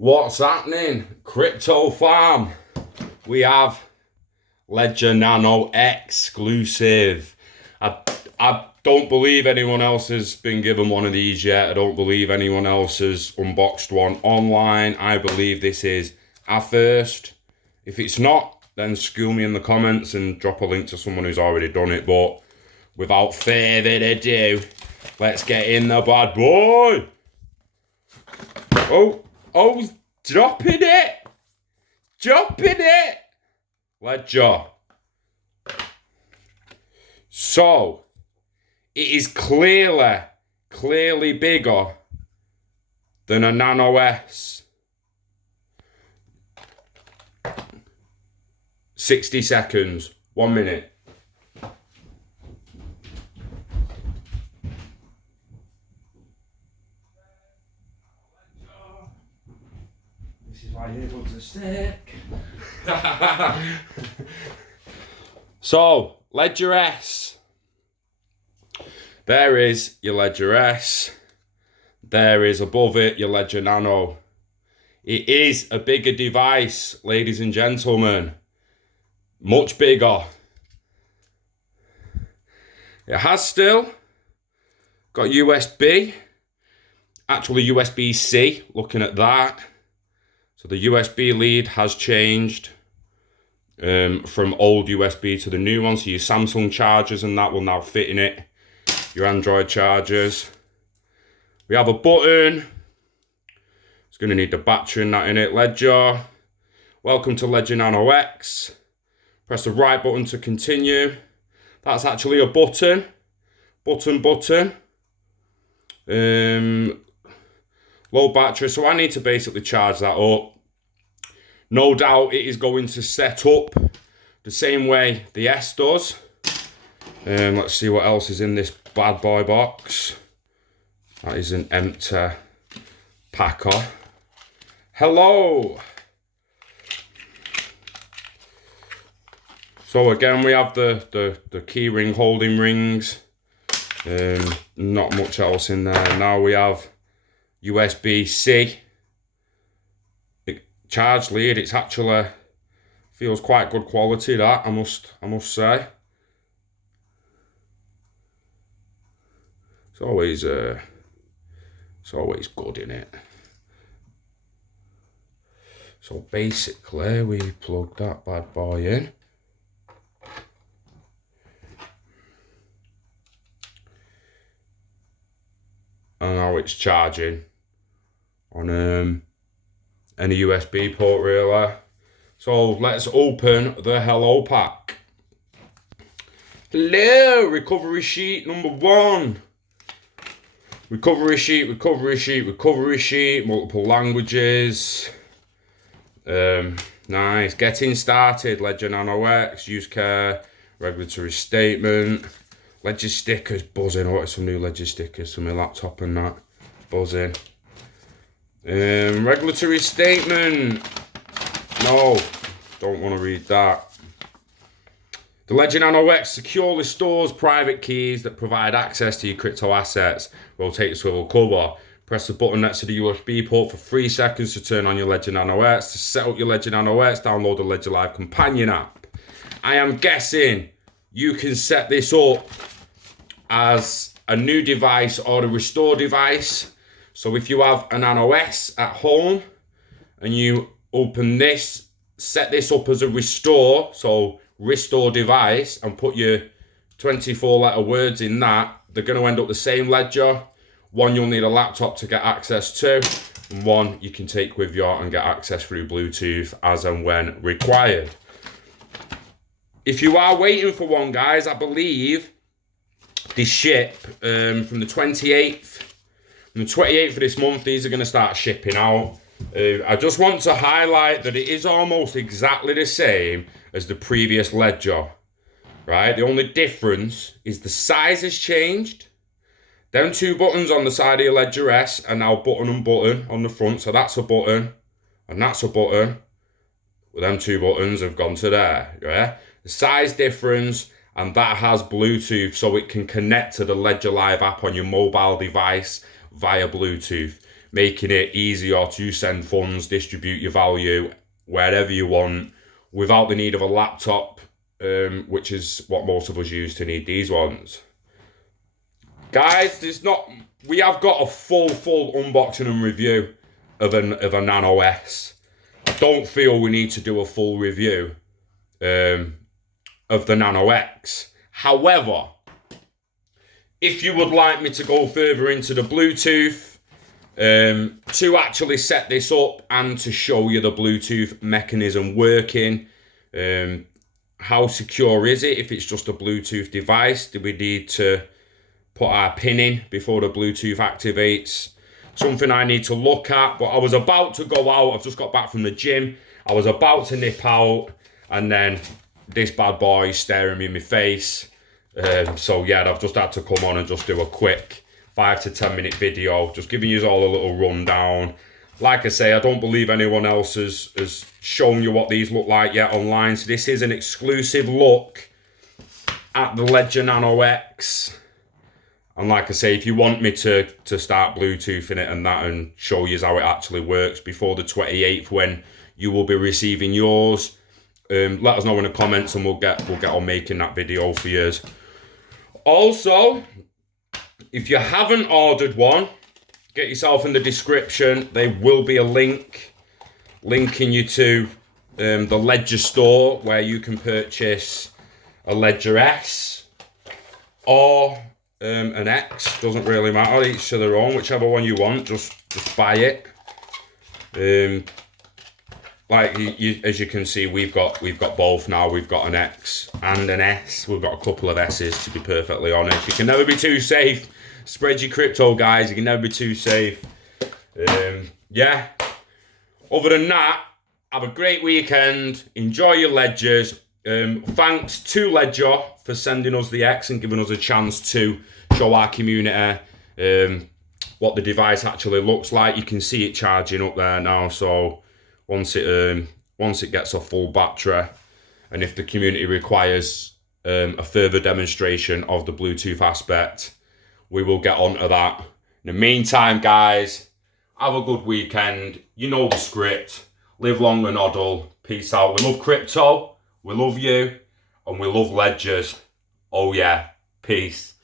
What's happening? Crypto farm. We have Ledger Nano X-clusive. I don't believe anyone else has been given one of these yet. I don't believe anyone else has unboxed one online. I believe this is our first. If it's not, then school me in the comments and drop a link to someone who's already done it. But without further ado, let's get in the bad boy. Oh, dropping it. Ledger. So, it is clearly bigger than a Nano S. 60 seconds, 1 minute. This is why you're able to stick. So, Ledger S. There is your Ledger S. There is above it your Ledger Nano. It is a bigger device, ladies and gentlemen. Much bigger. It has still got USB. Actually USB-C, looking at that. So the USB lead has changed from old USB to the new one. So your Samsung chargers and that will now fit in it. Your Android chargers. We have a button. It's going to need the battery and that in it. Ledger. Welcome to Ledger Nano X. Press the right button to continue. That's actually a button. Button. Low battery, so I need to basically charge that up. No doubt it is going to set up the same way the S does. Let's see what else is in this bad boy box. That is an empty packer. Hello. So again, we have the key ring holding rings. Not much else in there. Now we have USB-C charge lead. It's actually feels quite good quality, that I must say. It's always good, in it. So basically we plug that bad boy in. And now it's charging on any USB port, really. So let's open the hello pack. Hello, recovery sheet number 1. Recovery sheet, multiple languages. Nice. Getting started, Ledger Nano X, use care, regulatory statement. Ledger stickers, buzzing. I wanted some new Ledger stickers for my laptop and that. Buzzing. Regulatory statement. No, don't want to read that. The Ledger Nano X securely stores private keys that provide access to your crypto assets. Rotate the swivel cover. Press the button next to the USB port for 3 seconds to turn on your Ledger Nano X. To set up your Ledger Nano X, download the Ledger Live companion app. I am guessing you can set this up as a new device or a restore device. So if you have a Nano S at home and you open this, set this up as a restore, so restore device, and put your 24-letter words in that, they're going to end up the same ledger. One you'll need a laptop to get access to, and one you can take with you and get access through Bluetooth as and when required. If you are waiting for one, guys, I believe they ship from the 28th. On the 28th of this month, these are going to start shipping out. I just want to highlight that it is almost exactly the same as the previous Ledger, right? The only difference is the size has changed. Them 2 buttons on the side of your Ledger S are now button and button on the front. So that's a button and that's a button. Well, them 2 buttons have gone to there, yeah? The size difference, and that has Bluetooth, so it can connect to the Ledger Live app on your mobile device via Bluetooth. making it easier to send funds, distribute your value wherever you want without the need of a laptop, which is what most of us use to need these ones. Guys, we have got a full unboxing and review of a Nano S. I don't feel we need to do a full review of the Nano X. However, if you would like me to go further into the Bluetooth, to actually set this up and to show you the Bluetooth mechanism working, how secure is it if it's just a Bluetooth device? Do we need to put our pin in before the Bluetooth activates? Something I need to look at, but I was about to go out. I've just got back from the gym. I was about to nip out, and then this bad boy staring me in my face. So yeah, I've just had to come on and just do a quick 5 to 10 minute video, just giving you all a little rundown. Like I say, I don't believe anyone else has shown you what these look like yet online. So this is an exclusive look at the Ledger Nano X. And like I say, if you want me to start Bluetoothing it and that and show you how it actually works before the 28th when you will be receiving yours, let us know in the comments and we'll get on making that video for you. Also, if you haven't ordered one, get yourself in the description. There will be a link linking you to the Ledger store where you can purchase a Ledger S or an X. Doesn't really matter, each to their own. Whichever one you want, just buy it. Like as you can see, we've got both now. We've got an X and an S. We've got a couple of S's, to be perfectly honest. You can never be too safe. Spread your crypto, guys. You can never be too safe. Yeah. Other than that, have a great weekend. Enjoy your ledgers. Thanks to Ledger for sending us the X and giving us a chance to show our community what the device actually looks like. You can see it charging up there now. So once it gets a full battery, and if the community requires a further demonstration of the Bluetooth aspect, we will get onto that. In the meantime, guys, have a good weekend. You know the script. Live long and hodl. Peace out. We love crypto. We love you. And we love ledgers. Oh yeah. Peace.